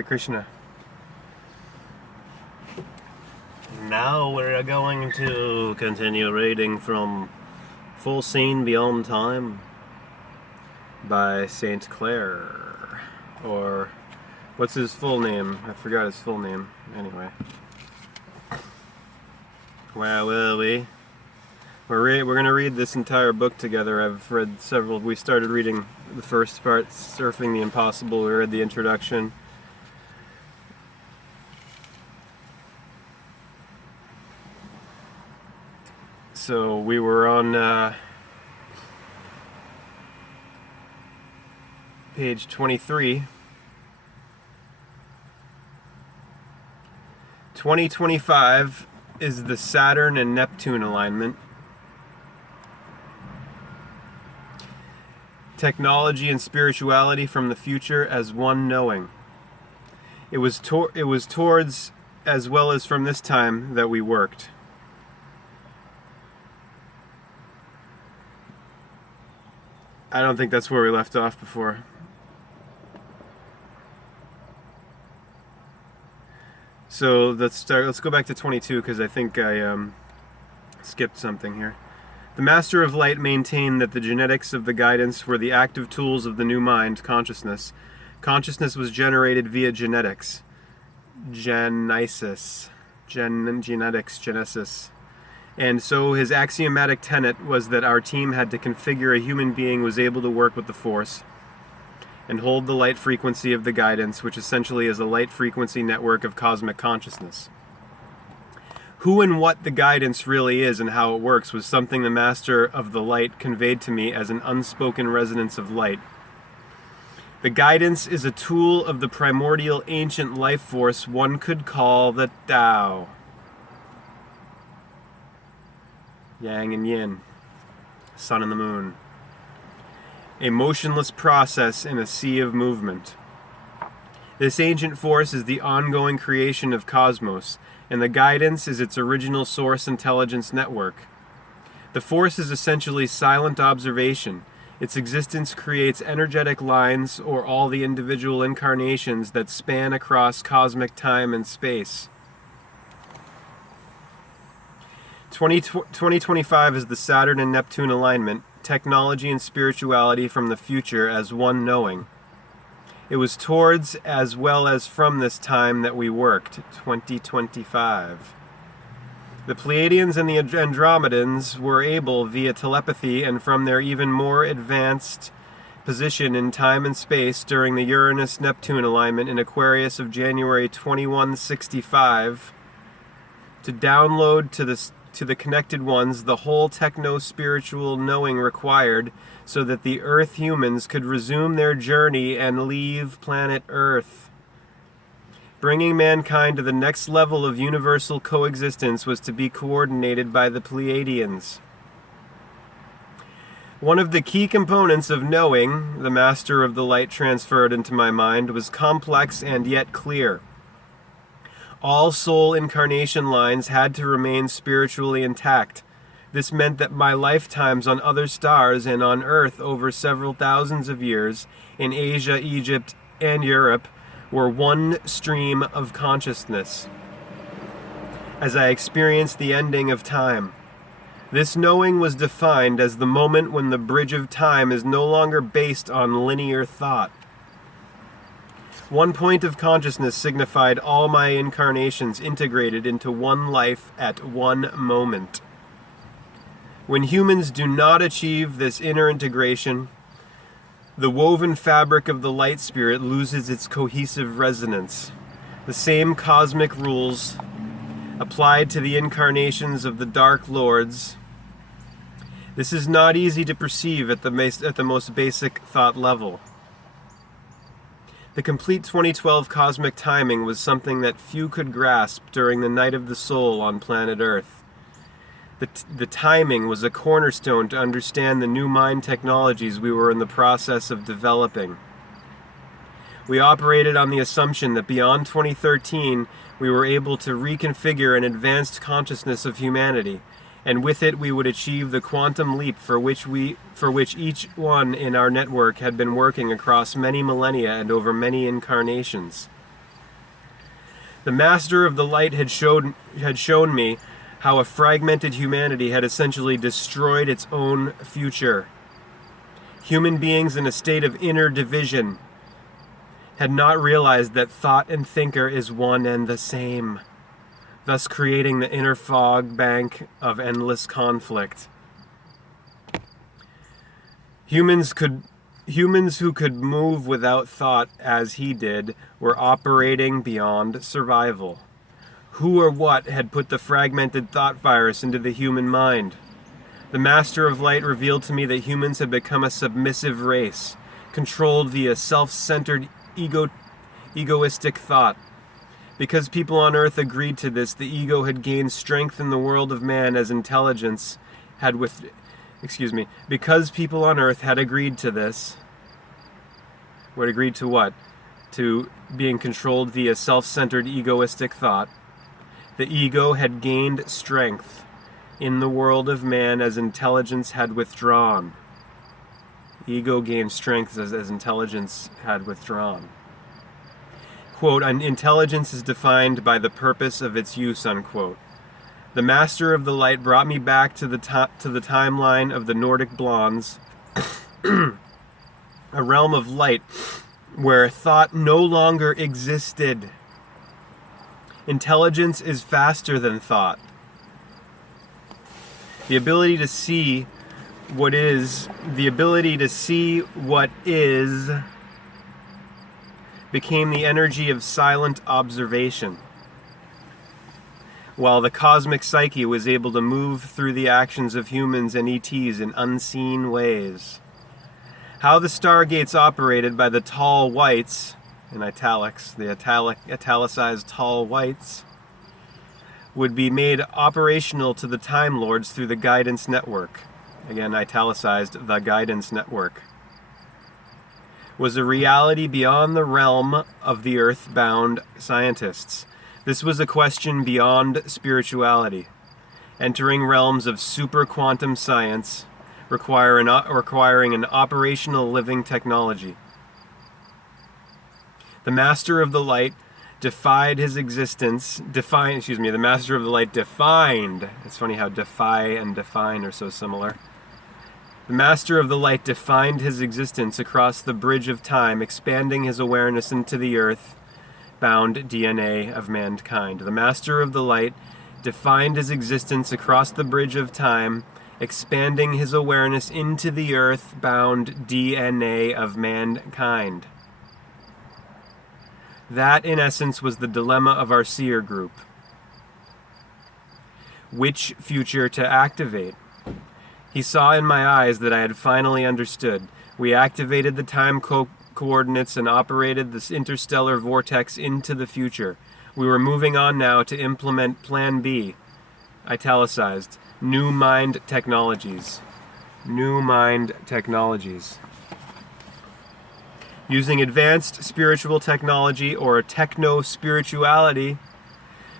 Hare Krishna. Now we're going to continue reading from Foreseen Beyond Time by Saint Clair. Or, what's his full name? I forgot his full name. Anyway. Where were we? We're going to read this entire book together. I've read several. We started reading the first part, Surfing the Impossible. We read the introduction. So we were on page 23. 2025 is the Saturn and Neptune alignment. Technology and spirituality from the future as one knowing. It was towards as well as from this time that we worked. I don't think that's where we left off before. So let's go back to 22 because I think I skipped something here. The Master of Light maintained that the genetics of the guidance were the active tools of the new mind, consciousness. Consciousness was generated via genetics. Genesis. And so his axiomatic tenet was that our team had to configure a human being was able to work with the Force and hold the light frequency of the guidance, which essentially is a light frequency network of cosmic consciousness. Who and what the guidance really is and how it works was something the Master of the Light conveyed to me as an unspoken resonance of light. The guidance is a tool of the primordial ancient life force one could call the Tao. Yang and Yin, sun and the moon. A motionless process in a sea of movement. This ancient force is the ongoing creation of cosmos, and the guidance is its original source intelligence network. The force is essentially silent observation. Its existence creates energetic lines or all the individual incarnations that span across cosmic time and space. 2025 is the Saturn and Neptune alignment, technology and spirituality from the future as one knowing. It was towards as well as from this time that we worked, 2025. The Pleiadians and the Andromedans were able, via telepathy and from their even more advanced position in time and space during the Uranus-Neptune alignment in Aquarius of January 2165, to download to the connected ones the whole techno-spiritual knowing required so that the Earth humans could resume their journey and leave planet Earth. Bringing mankind to the next level of universal coexistence was to be coordinated by the Pleiadians. One of the key components of knowing, the Master of the Light transferred into my mind, was complex and yet clear. All soul incarnation lines had to remain spiritually intact. This meant that my lifetimes on other stars and on Earth over several thousands of years, in Asia, Egypt, and Europe, were one stream of consciousness. As I experienced the ending of time, this knowing was defined as the moment when the bridge of time is no longer based on linear thought. One point of consciousness signified all my incarnations integrated into one life at one moment. When humans do not achieve this inner integration, the woven fabric of the light spirit loses its cohesive resonance. The same cosmic rules applied to the incarnations of the Dark Lords. This is not easy to perceive at the most basic thought level. The complete 2012 cosmic timing was something that few could grasp during the night of the soul on planet Earth. The timing was a cornerstone to understand the new mind technologies we were in the process of developing. We operated on the assumption that beyond 2013, we were able to reconfigure an advanced consciousness of humanity, and with it we would achieve the quantum leap for which each one in our network had been working across many millennia and over many incarnations. The Master of the Light had shown me how a fragmented humanity had essentially destroyed its own future. Human beings in a state of inner division had not realized that thought and thinker is one and the same, thus creating the inner fog bank of endless conflict. Humans who could move without thought as he did were operating beyond survival. Who or what had put the fragmented thought virus into the human mind? The Master of Light revealed to me that humans had become a submissive race, controlled via self-centered egoistic thought. Because people on Earth agreed to this, the ego had gained strength in the world of man as intelligence had because people on Earth had agreed to this. What agreed to what? To being controlled via self-centered egoistic thought. The ego had gained strength in the world of man as intelligence had withdrawn. Ego gained strength as intelligence had withdrawn. Quote, intelligence is defined by the purpose of its use, unquote. The Master of the Light brought me back to the timeline of the Nordic Blondes, a realm of light where thought no longer existed. Intelligence is faster than thought. The ability to see what is became the energy of silent observation, while the cosmic psyche was able to move through the actions of humans and ETs in unseen ways. How the stargates operated by the tall whites, in italics, the italicized tall whites, would be made operational to the Time Lords through the Guidance Network, again italicized, the Guidance Network, was a reality beyond the realm of the earth-bound scientists. This was a question beyond spirituality, entering realms of super quantum science, requiring an operational living technology. The Master of the Light defined, it's funny how defy and define are so similar. The Master of the Light defined his existence across the bridge of time, expanding his awareness into the earth-bound DNA of mankind. The Master of the Light defined his existence across the bridge of time, expanding his awareness into the earth-bound DNA of mankind. That, in essence, was the dilemma of our seer group. Which future to activate? He saw in my eyes that I had finally understood. We activated the time coordinates and operated this interstellar vortex into the future. We were moving on now to implement Plan B, italicized, New Mind Technologies. New Mind Technologies. Using advanced spiritual technology or techno-spirituality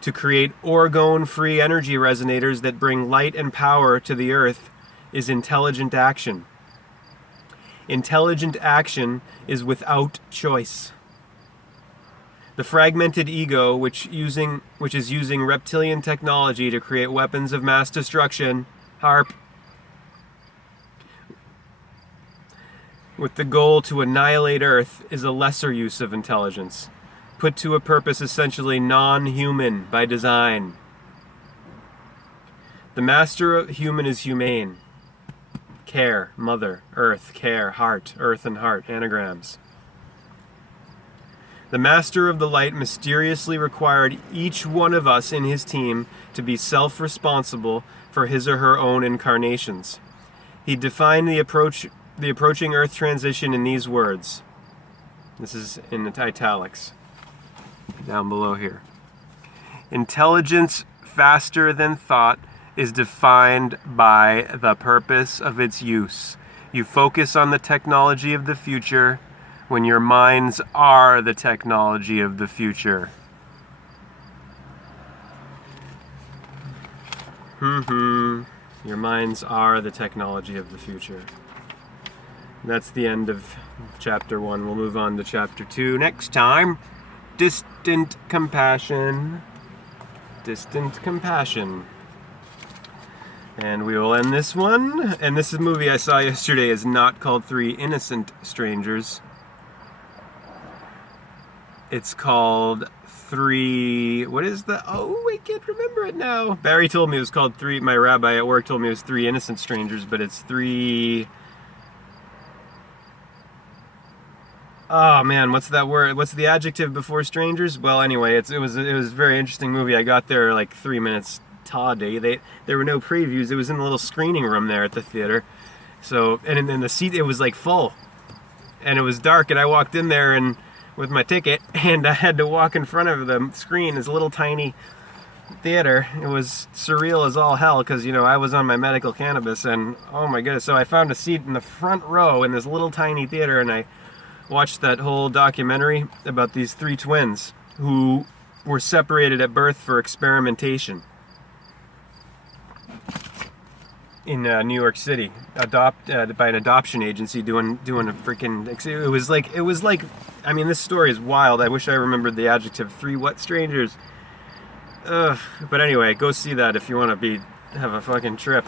to create orgone-free energy resonators that bring light and power to the earth is intelligent action. Intelligent action is without choice. The fragmented ego, which is using reptilian technology to create weapons of mass destruction, HARP, with the goal to annihilate Earth, is a lesser use of intelligence, put to a purpose essentially non-human by design. The Master of Human is humane. Care, mother, earth, care, heart, earth and heart, anagrams. The Master of the Light mysteriously required each one of us in his team to be self-responsible for his or her own incarnations. He defined the approaching Earth transition in these words. This is in italics, down below here. Intelligence faster than thought is defined by the purpose of its use. You focus on the technology of the future when your minds are the technology of the future. Your minds are the technology of the future. That's the end of chapter 1. We'll move on to chapter 2 next time. Distant Compassion. Distant Compassion. And we will end this one. And this is a movie I saw yesterday is not called Three Innocent Strangers. It's called Three... What is the... Oh, I can't remember it now. Barry told me it was called Three... My rabbi at work told me it was Three Innocent Strangers, but it's Three... Oh man, what's that word? What's the adjective before strangers? Well, anyway, it was a very interesting movie. I got there like 3 minutes tardy. There were no previews. It was in the little screening room there at the theater. So, and then the seat, it was like full, and it was dark. And I walked in there and with my ticket, and I had to walk in front of the screen. This little tiny theater. It was surreal as all hell because I was on my medical cannabis, and oh my goodness. So I found a seat in the front row in this little tiny theater, and I watched that whole documentary about these three twins who were separated at birth for experimentation in New York City, by an adoption agency doing a freaking. It was like. I mean, this story is wild. I wish I remembered the adjective. Three what strangers? Ugh. But anyway, go see that if you want to have a fucking trip.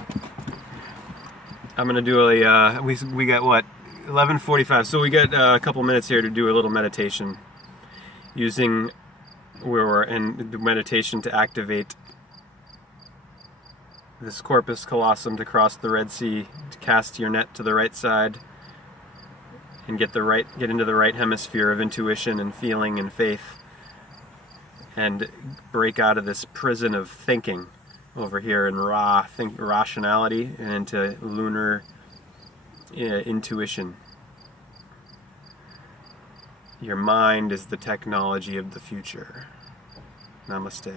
I'm gonna do a. We got what? 11:45. So we got a couple minutes here to do a little meditation, using the meditation to activate this corpus callosum to cross the Red Sea, to cast your net to the right side, and get into the right hemisphere of intuition and feeling and faith, and break out of this prison of thinking over here in rationality and into lunar intuition. Your mind is the technology of the future. Namaste.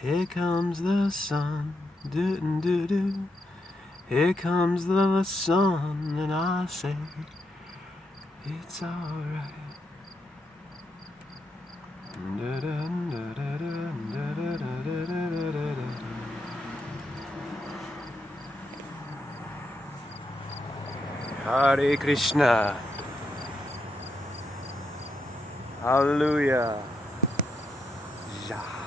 Here comes the sun, do-do-do-do. Here comes the sun, and I say, it's alright. Hare Krishna. Hallelujah. Ja.